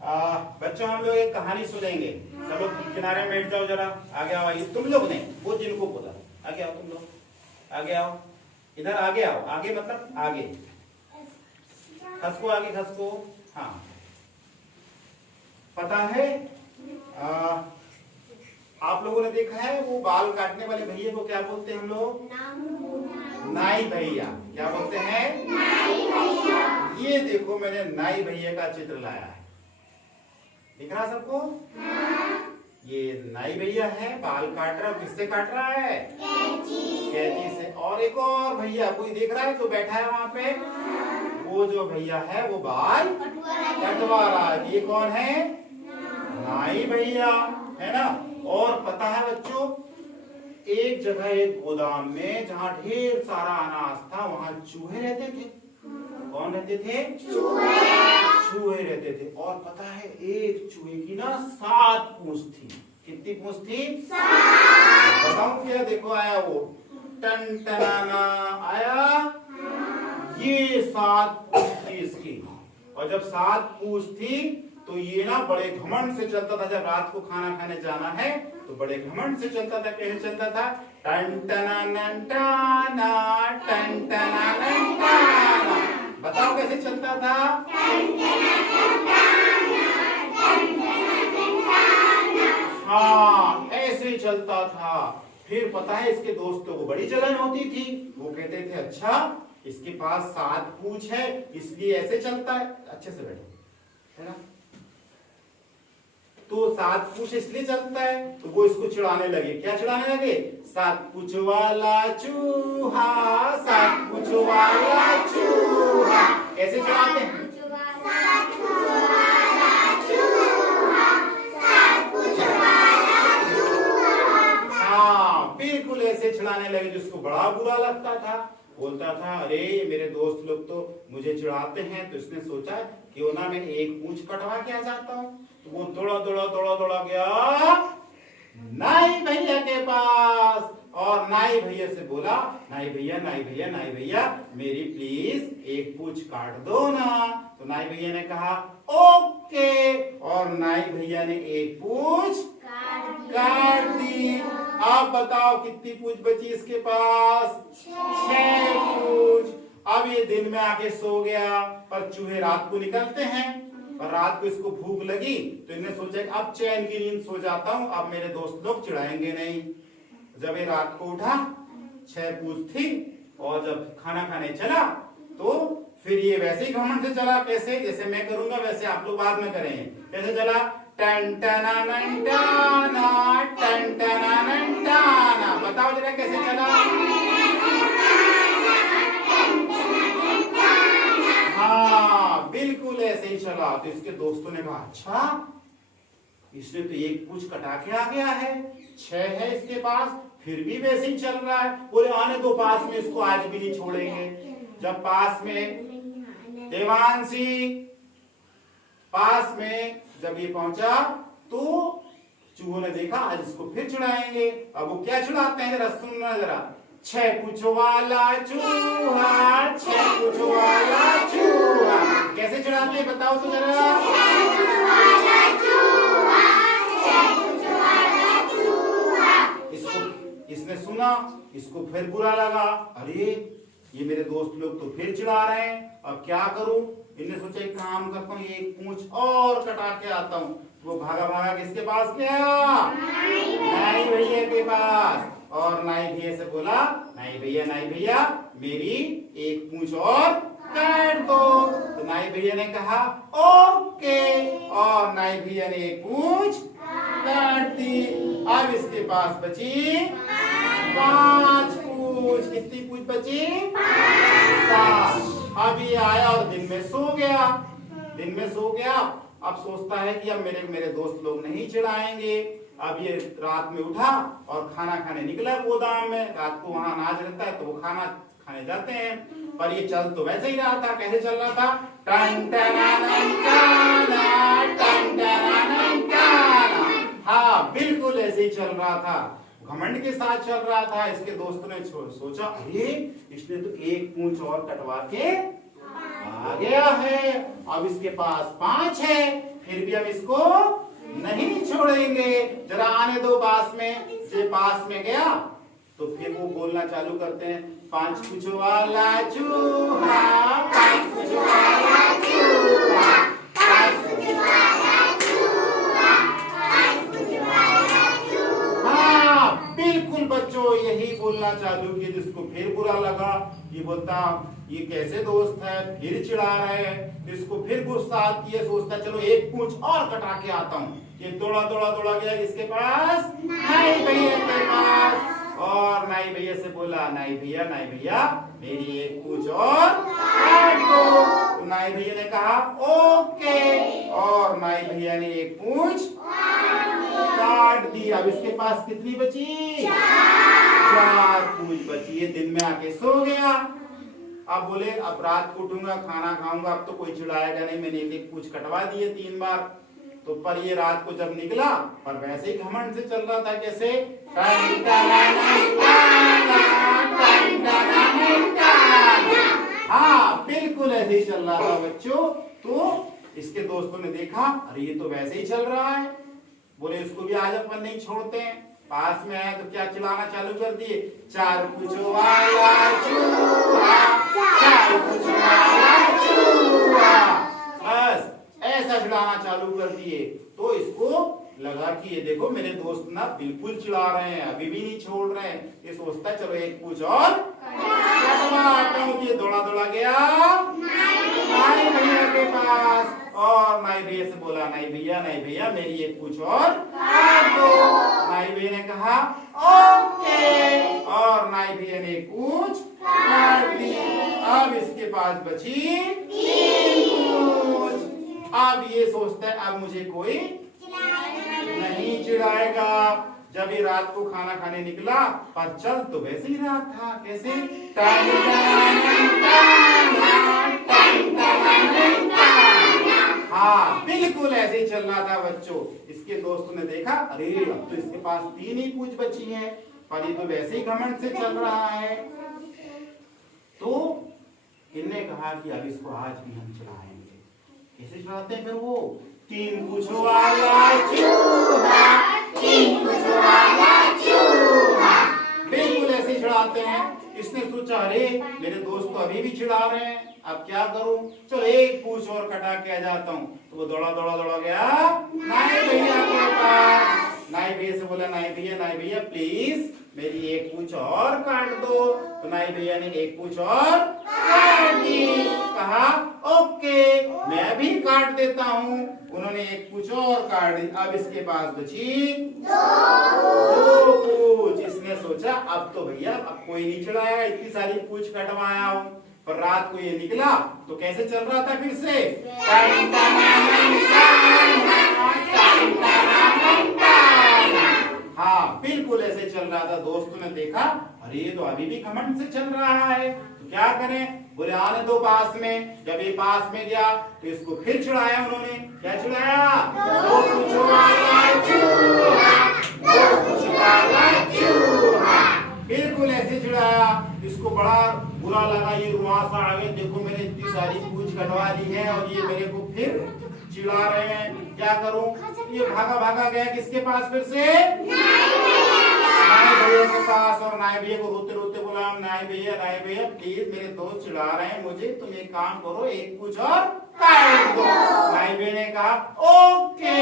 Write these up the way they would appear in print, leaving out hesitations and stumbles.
बच्चों हम लोग एक कहानी सुनेंगे। सब लोग किनारे में बैठ जाओ जरा। आगे आओ। आइए तुम लोग ने वो जिनको बोला आगे आओ। तुम लोग आगे आओ। इधर आगे आओ। आगे मतलब आगे खसको। आगे खसको। हाँ पता है आप लोगों ने देखा है वो बाल काटने वाले भैया को क्या बोलते हैं हम लोग? नाई भैया। क्या बोलते हैं? नाई भैया। ये देखो मैंने नाई भैया का चित्र लाया है। दिख रहा सबको? ये नाई भैया है, बाल काट रहा है। किससे काट रहा है? कैंची से। और एक और भैया कोई देख रहा है जो बैठा है वहां पे? वो जो भैया है वो बाल कटवा रहा है। ये कौन है? नाई भैया, है ना। और पता है बच्चों एक जगह एक गोदाम में जहाँ ढेर सारा अनाज था वहां चूहे रहते थे। कौन रहते थे? चूहे रहते थे। और पता है एक चूहे की ना 7 पूंछ थी। कितनी पूंछ थी? 7। बताऊं क्या? देखो आया वो टन टनाना आया। ये 7 पूंछ थी इसकी। और जब 7 पूंछ थी तो ये ना बड़े घमंड से चलता था। जब रात को खाना खाने जाना है तो बड़े घमंड से चलता था। कैसे चलता था? टन टनाना टाना टन टनाना टाना। बताओ कैसे चलता था? हाँ ऐसे चलता था। फिर पता है इसके दोस्तों को बड़ी जलन होती थी। वो कहते थे अच्छा इसके पास 7 पूंछ है इसलिए ऐसे चलता है। अच्छे से बैठो, है ना। तो 7 पूंछ इसलिए चलता है तो वो इसको चिढ़ाने लगे। क्या चिढ़ाने लगे? 7 पूंछ वाला चूहा, 7 पूंछ वाला चूहा। ऐसे चिढ़ाते हैं। हाँ बिल्कुल ऐसे चिढ़ाने लगे जिसको बड़ा बुरा लगता था। बोलता था अरे मेरे दोस्त लोग तो मुझे चिढ़ाते हैं तो इसने सोचा क्यों ना मैं एक पूंछ कटवा के आ जाता हूँ। तो वो दौड़ा गया नाई भैया के पास और नाई भैया से बोला नाई भैया मेरी प्लीज एक पूंछ काट दो ना। तो नाई भैया ने कहा ओके। और नाई भैया ने एक पूंछ काट दी। आप बताओ कितनी पूंछ बची इसके पास? 6 पूंछ। अब ये दिन में आके सो गया। पर चूहे रात को निकलते हैं और रात को इसको भूख लगी तो इन्हें सोचा कि अब चैन की नींद सो जाता हूं, अब मेरे दोस्त लोग चिढ़ाएंगे नहीं। जब ये रात को उठा 6 पूंछ थी और जब खाना खाने चला तो फिर ये वैसे ही घमंड से चला। कैसे? जैसे मैं करूंगा वैसे आप लोग बाद में करेंगे। कैसे चला? टन टनाना टाना टन टनाना टाना। बताओ जरा कैसे चला? हाँ बिल्कुल ऐसे ही चला। तो इसके दोस्तों ने कहा अच्छा इसने तो एक पूंछ कटा के आ गया है, 6 है इसके पास, फिर भी वैसे ही चल रहा है। बोले आने दो पास में, इसको आज भी नहीं छोड़ेंगे। जब पास में देवांशी पास में जब ये पहुंचा तो चूहों ने देखा आज इसको फिर चिढ़ाएंगे। अब वो क्या चिढ़ाते हैं जरा सुनना जरा। 6 पूंछ वाला चूहा, 6 पूंछ वाला चूहा। कैसे चिढ़ाते हैं बताओ तो जरा। इसने सुना, इसको फिर बुरा लगा। अरे ये मेरे दोस्त लोग तो फिर चिढ़ा रहे हैं, अब क्या करूं। इन्हें सोचा एक काम करता हूँ एक पूंछ और कटा के आता हूँ। वो भागा किसके पास गया? नाई भैया के पास। और नाई भैया से बोला नाई भैया मेरी एक पूंछ और काट दो। तो नाई भैया ने कहा ओके। और नाई भैया ने एक पूंछ काट दी। अब इसके पास बची 5 पूंछ। कितनी पूंछ बची? 5। अब ये आया और दिन में सो गया। अब सोचता है कि अब मेरे दोस्त लोग नहीं चिढ़ाएंगे। अब ये रात में उठा और खाना खाने निकला गोदाम में। रात को वहां अनाज रहता है तो वो खाना खाने जाते हैं। पर ये चल तो वैसे ही रहा था। कैसे चल रहा था? टन टनाना टाना टन टनाना टाना। हाँ बिल्कुल ऐसे ही चल रहा था, घमंड के साथ चल रहा था। इसके दोस्तों ने सोचा अरे इसने तो एक पूंछ और कटवा के आ गया है, अब इसके पास 5 है, फिर भी हम इसको नहीं छोड़ेंगे। जरा आने दो पास में। जे पास में गया तो फिर वो बोलना चालू करते हैं, 5 पूंछ वाला चूहा, 5 पूंछ वाला चूहा, 5 पूंछ वाला चूहा, 5 पूंछ वाला चूहा। हाँ बिल्कुल बच्चों यही बोलना चालू किया। जिसको फिर बुरा लगा, ये बोलता ये कैसे दोस्त है, फिर चिढ़ा रहे हैं। इसको फिर गुस्सा आती है, सोचता चलो एक पूंछ और कटा के आता हूँ। ये दौड़ा दौड़ा दौड़ा गया किसके पास, नाई भैया के पास। और नाई भैया से बोला, नाई भैया मेरी एक पूंछ और काट दो। तो नाई भैया ने कहा ओके, और नाई भैया ने एक पूंछ काट दी। अब इसके पास कितनी बची, 4 पूंछ बची। ये दिन में आके सो गया। अब बोले अब रात को उठूंगा, खाना खाऊंगा, अब तो कोई चिढ़ाएगा नहीं, मैंने एक एक पूंछ कटवा दिए 3 बार। तो पर ये रात को जब निकला, पर वैसे ही घमंड से चल रहा था, कैसे हाँ बिल्कुल ऐसे ही चल रहा था बच्चों। तो इसके दोस्तों ने देखा, अरे ये तो वैसे ही चल रहा है। बोले इसको भी आज अपन नहीं छोड़ते हैं। पास में आया तो क्या चिल्लाना चालू कर दिए, 4 पूंछ वाला चूहा, 4 पूंछ वाला चूहा। बस ऐसा चिल्लाना चालू कर दिए। तो इसको लगा कि ये देखो मेरे दोस्त ना बिल्कुल चिढ़ा रहे हैं, अभी भी नहीं छोड़ रहे हैं। ये सोचता चलो एक पूंछ और कटवाता हूं। ये दौड़ा दौड़ा गया नाई भैया के पास, और नाई भैया से बोला, नाई भैया मेरी एक पूंछ और काट दो। नाई भैया ने कहा ओके, और नाई भैया ने एक पूंछ काट दी। अब इसके पास बची 3 पूंछ। अब ये सोचता है अब मुझे कोई नहीं चिढ़ाएगा। जब ये रात को खाना खाने निकला, पर चल तो वैसे ही रहा था, कैसे हाँ बिल्कुल ऐसे ही चल रहा था बच्चों। इसके दोस्तों ने देखा, अरे अब तो इसके पास 3 ही पूंछ बची है, पर ये तो वैसे ही घमंड से चल रहा है। तो इनने कहा कि अब इसको आज भी हम चिढ़ाएंगे। कैसे चिढ़ाते हैं फिर वो, 3 पूंछ वाला चूहा, 3 पूंछ वाला चूहा, बिल्कुल ऐसे चिढ़ाते हैं। इसने सोचा अरे मेरे दोस्त तो अभी भी चिढ़ा रहे हैं, अब क्या करूं, चलो एक पूंछ और कटा के आ जाता हूं। तो वो दौड़ा दौड़ा दौड़ा गया नाई भैया के पास। नाई भैया से बोला, नाई भैया प्लीज मेरी एक पूंछ और काट दो। तो नाई भैया ने एक पूंछ और काट दी। कहा ओके मैं भी काट देता हूँ। उन्होंने एक पूंछ और काट दी। अब इसके पास बची 2 पूंछ। इसने सोचा अब तो भैया अब कोई नहीं चिढ़ाएगा, इतनी सारी पूंछ कटवाया हूँ। पर रात को ये निकला तो कैसे चल रहा था फिर से, हाँ बिल्कुल ऐसे चल रहा था। दोस्तों ने देखा अरे ये तो अभी भी घमंड से चल रहा है, तो क्या करें। बोले आने दो पास में। जब ये पास में गया तो इसको फिर चिढ़ाया उन्होंने। क्या चिढ़ाया, 2 पूंछ वाला चूहा, 2 पूंछ वाला चूहा, बिल्कुल ऐसे चिढ़ाया। इसको बड़ा बुरा लगा, ये रुआसा आ गया, देखो मैंने इतनी सारी पूंछ कटवा दी है और ये मेरे को फिर चिढ़ा रहे हैं, क्या करूं। ये भागा भागा गया किसके पास फिर से, नाई भैया के पास। और नाई भैया को रोते रोते बोला, नाई भैया प्लीज मेरे दोस्त चिढ़ा रहे हैं मुझे, तुम एक काम करो एक पूंछ और काट दो। नाई भैया ने कहा ओके,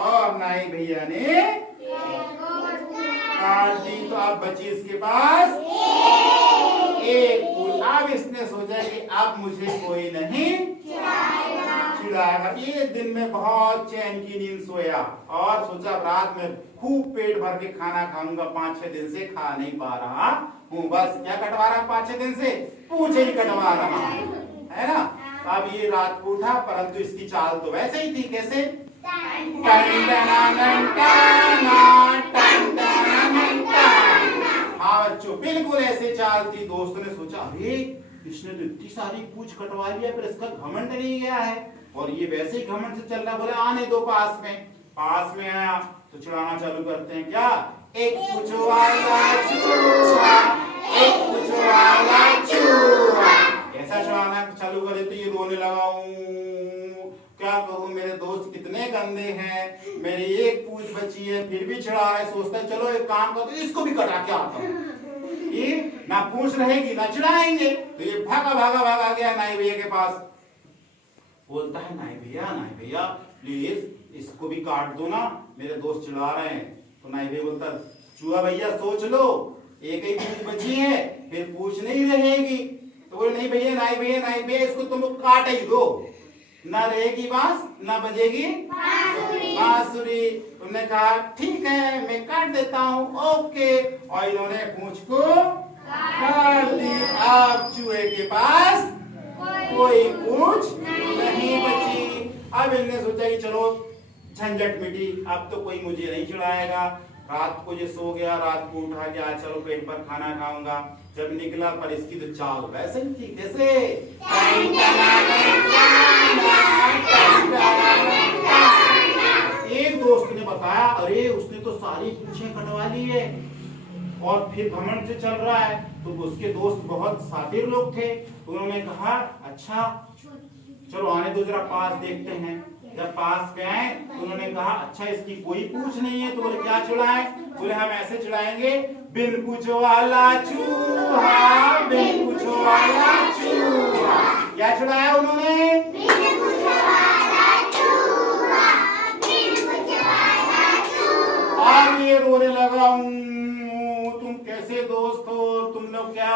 और नाई भैया ने काट दी। तो अब बची इसके पास 1 पूंछ। अब इसने सोचा कि अब मुझे कोई नहीं चिढ़ाएगा। ये दिन में बहुत चैन की नींद सोया और सोचा रात में खूब पेट भर के खाना खाऊंगा। 5-6 दिन से खा नहीं पा रहा हूँ, बस क्या कटवा रहा 5-6 दिन से, पूंछ ही कटवा रहा है ना। अब ये रात को उठा, परंतु इसकी चाल तो वैसे ही थी, कैसे, हाँ बच्चों बिल्कुल ऐसे चाल थी। दोस्तों ने सोचा अरे इसने तो इतनी सारी पूंछ कटवा लिया, पर इसका घमंड नहीं गया है और ये वैसे ही घमंड से चल रहा। बोले आने दो पास में। पास में आया तो चिढ़ाना चालू करते हैं, क्या, 1 पूंछ वाला चूहा, 1 पूंछ वाला चूहा। ऐसा चिढ़ाना चालू करे तो ये रोने लगा, क्या करूं मेरे दोस्त कितने गंदे हैं, मेरी एक पूछ बची है फिर भी चिढ़ा रहा है। सोचता है चलो एक काम करते इसको भी कटा के आता हूँ, ये ना पूछ रहेगी ना चिढ़ाएंगे। तो ये भागा भागा भागा गया नाई भैया के पास। बोलता है नाई भैया प्लीज इसको भी काट दो ना, मेरे दोस्त चिढ़ा रहे हैं। तो नाई भैया बोलता चूहा भैया सोच लो, एक ही पूछ बची है फिर पूछ नहीं रहेगी। तो बोले नहीं भैया नाई भैया इसको तुम काट ही दो, ना रहेगी बांस ना बजेगी बांसुरी। तुमने कहा ठीक है मैं काट देता हूँ, ओके। और इन्होंने पूंछ को काट दी। अब चूहे के पास कोई पूंछ नहीं बची। अब इन्होंने सोचा कि चलो झंझट मिटी, अब तो कोई मुझे नहीं चिढ़ाएगा। रात को ये सो गया, रात को उठा के आज चलो पेट पर खाना खाऊंगा। जब निकला पर इसकी तो चाल वैसे ही थी कैसे, एक दोस्त ने बताया अरे उसने तो सारी पूंछें कटवा ली है और फिर घमंड से चल रहा है। तो उसके दोस्त बहुत शातिर लोग थे, तो उन्होंने कहा अच्छा चलो आने दो जरा पास देखते हैं। जब पास गए तो उन्होंने कहा अच्छा इसकी कोई पूछ नहीं है। तो बोले क्या चिढ़ाएं? बोले हम ऐसे चिढ़ाएंगे बिन पूछ वाला चूहा, बिन पूछ वाला चूहा। क्या चिढ़ाया उन्होंने? बिन पूछ वाला चूहा, बिन पूछ वाला चूहा। और ये रोने लगा तुम कैसे दोस्त हो, तुम लोग क्या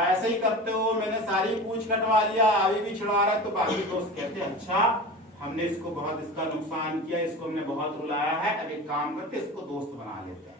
ऐसे ही करते हो, मैंने सारी पूछ कटवा लिया अभी भी चिढ़ा रहा है। तो बाकी दोस्त कहते अच्छा हमने इसको बहुत इसका नुकसान किया, इसको हमने बहुत रुलाया है, अब एक काम करते इसको दोस्त बना लेते हैं।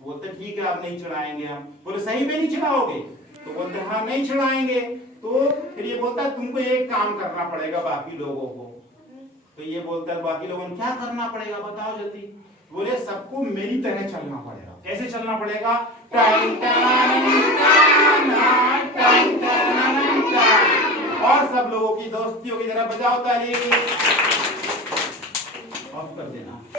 बोलते ठीक है अब नहीं चिढ़ाएंगे हम। बोले सही में नहीं चिढ़ाओगे? तो बोलते हाँ नहीं चिढ़ाएंगे। तो फिर ये बोलता है तुमको एक काम करना पड़ेगा बाकी लोगों को। तो ये बोलता है बाकी लोगों को क्या करना पड़ेगा बताओ जल्दी। बोले सबको मेरी तरह चलना पड़ेगा। कैसे चलना पड़ेगा? और सब लोगों की दोस्ती होगी, जरा बजाओ ताली। ऑफ कर देना।